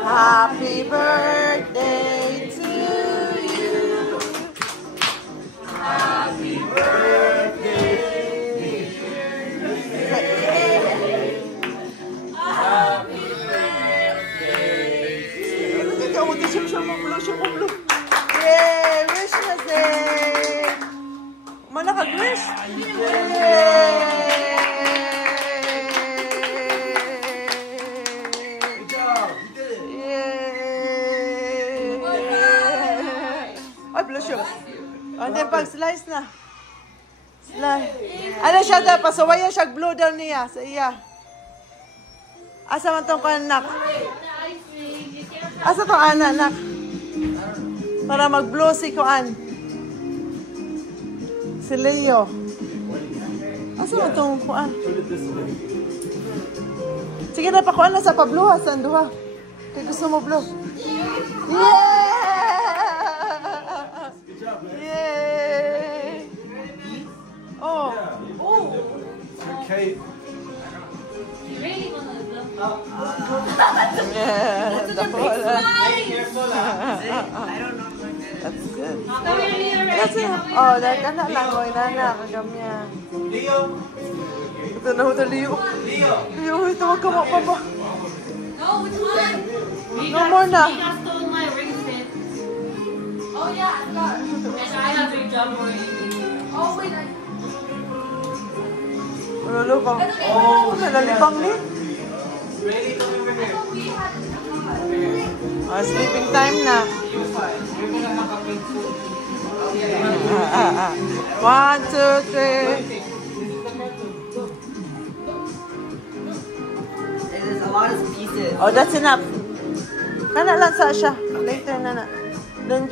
Happy birthday to you. Happy birthday. Happy birthday. Yay! Wish na say. Mana kag-wish? Yay! Ay, bless you. And then pag-slice na. Slice. Ano siya daw? Pasawaya siya, glue daw niya sa iya. Asa man tong anak? Asa tong anak? Para mag-blow si Kuan. Si Leo. Asa man tong Kuan? Sige na, pakuan na sa pabluha, sa duha. Kaya gusto mo blow. Yeah! Yay! Oh. Oh. Okay. You really want to blow? Yeah. That's a big slide. I don't know. That's good. Come here, That's it. Oh, dahil ka na lang. O, inana. Kagamya. Leo. Ito na ito, Leo. Leo, ito. Huwag ka mo pa ba? No, which one? No more na. Mika stole my ring fit. Oh yeah, I got. And I have a jump ring. Oh wait, Malulubang. Oh, nalalibang ni. Ready to over here. Oh, sleeping time na. One, two, three. There's a lot of pieces. Oh, that's enough. Kana lang sa siya. Later na na. Then